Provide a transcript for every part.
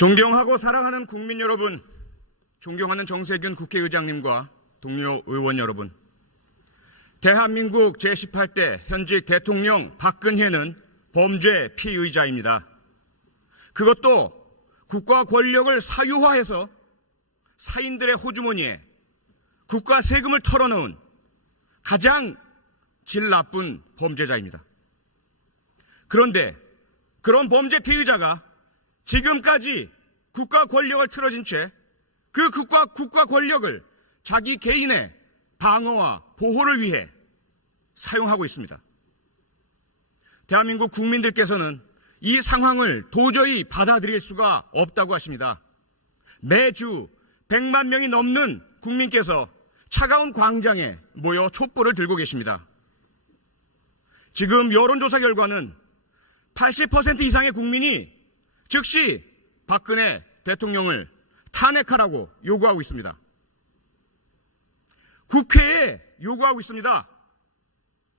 존경하고 사랑하는 국민 여러분, 존경하는 정세균 국회의장님과 동료 의원 여러분, 대한민국 제18대 현직 대통령 박근혜는 범죄 피의자입니다. 그것도 국가 권력을 사유화해서 사인들의 호주머니에 국가 세금을 털어넣은 가장 질 나쁜 범죄자입니다. 그런데 그런 범죄 피의자가 지금까지 국가 권력을 틀어진 채 그 국가 권력을 자기 개인의 방어와 보호를 위해 사용하고 있습니다. 대한민국 국민들께서는 이 상황을 도저히 받아들일 수가 없다고 하십니다. 매주 100만 명이 넘는 국민께서 차가운 광장에 모여 촛불을 들고 계십니다. 지금 여론조사 결과는 80% 이상의 국민이 즉시 박근혜 대통령을 탄핵하라고 요구하고 있습니다. 국회에 요구하고 있습니다.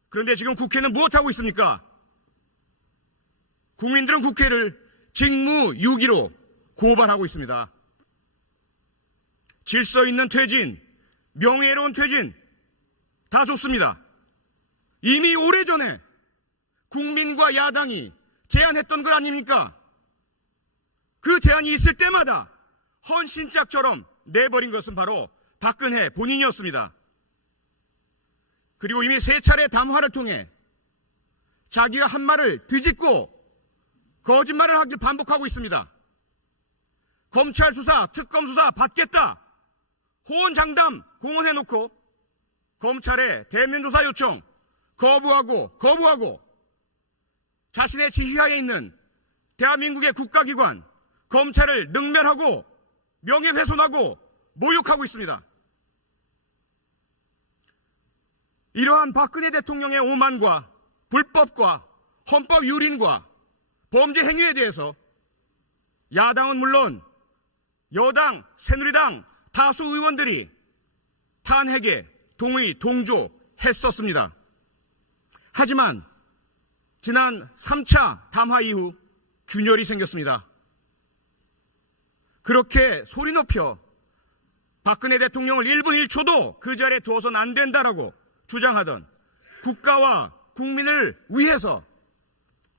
그런데 지금 국회는 무엇하고 있습니까? 국민들은 국회를 직무유기로 고발하고 있습니다. 질서 있는 퇴진, 명예로운 퇴진 다 좋습니다. 이미 오래전에 국민과 야당이 제안했던 것 아닙니까? 그 제안이 있을 때마다 헌신짝처럼 내버린 것은 바로 박근혜 본인이었습니다. 그리고 이미 3차례 담화를 통해 자기가 한 말을 뒤집고 거짓말을 하길 반복하고 있습니다. 검찰 수사, 특검 수사 받겠다. 호언장담 공언해놓고 검찰의 대면조사 요청 거부하고 자신의 지휘하에 있는 대한민국의 국가기관 검찰을 능멸하고 명예훼손하고 모욕하고 있습니다. 이러한 박근혜 대통령의 오만과 불법과 헌법 유린과 범죄 행위에 대해서 야당은 물론 여당, 새누리당 다수 의원들이 탄핵에 동조했었습니다. 하지만 지난 3차 담화 이후 균열이 생겼습니다. 그렇게 소리 높여 박근혜 대통령을 1분 1초도 그 자리에 두어서는 안 된다라고 주장하던 국가와 국민을 위해서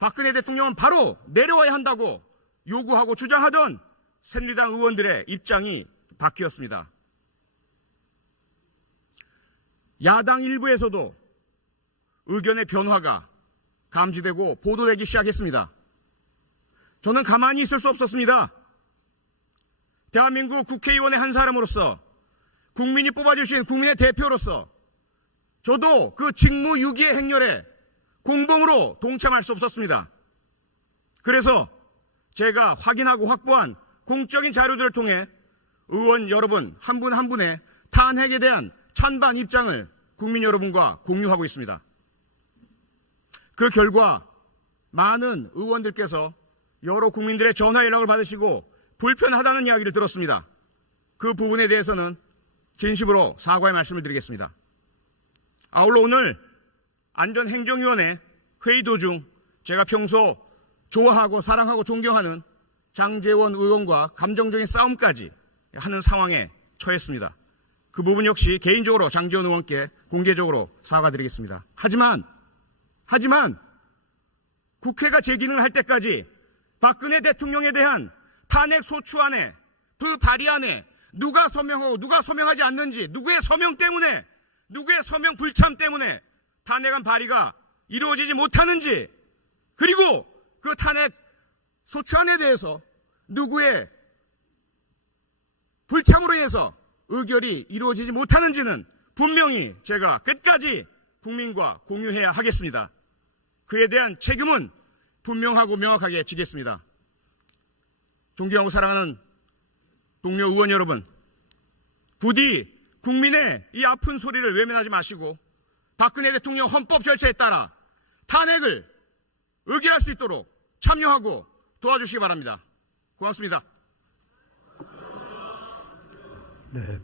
박근혜 대통령은 바로 내려와야 한다고 요구하고 주장하던 새누리당 의원들의 입장이 바뀌었습니다. 야당 일부에서도 의견의 변화가 감지되고 보도되기 시작했습니다. 저는 가만히 있을 수 없었습니다. 대한민국 국회의원의 한 사람으로서 국민이 뽑아주신 국민의 대표로서 저도 그 직무유기의 행렬에 공범으로 동참할 수 없었습니다. 그래서 제가 확인하고 확보한 공적인 자료들을 통해 의원 여러분 한 분 한 분의 탄핵에 대한 찬반 입장을 국민 여러분과 공유하고 있습니다. 그 결과 많은 의원들께서 여러 국민들의 전화 연락을 받으시고 불편하다는 이야기를 들었습니다. 그 부분에 대해서는 진심으로 사과의 말씀을 드리겠습니다. 아울러 오늘 안전행정위원회 회의 도중 제가 평소 좋아하고 사랑하고 존경하는 장제원 의원과 감정적인 싸움까지 하는 상황에 처했습니다. 그 부분 역시 개인적으로 장제원 의원께 공개적으로 사과드리겠습니다. 하지만 국회가 제 기능을 할 때까지 박근혜 대통령에 대한 탄핵 소추안에 그 발의안에 누가 서명하고 누가 서명하지 않는지 누구의 서명 때문에 누구의 서명 불참 때문에 탄핵안 발의가 이루어지지 못하는지 그리고 그 탄핵 소추안에 대해서 누구의 불참으로 인해서 의결이 이루어지지 못하는지는 분명히 제가 끝까지 국민과 공유해야 하겠습니다. 그에 대한 책임은 분명하고 명확하게 지겠습니다. 존경하고 사랑하는 동료 의원 여러분, 부디 국민의 이 아픈 소리를 외면하지 마시고 박근혜 대통령 헌법 절차에 따라 탄핵을 의결할 수 있도록 참여하고 도와주시기 바랍니다. 고맙습니다. 네.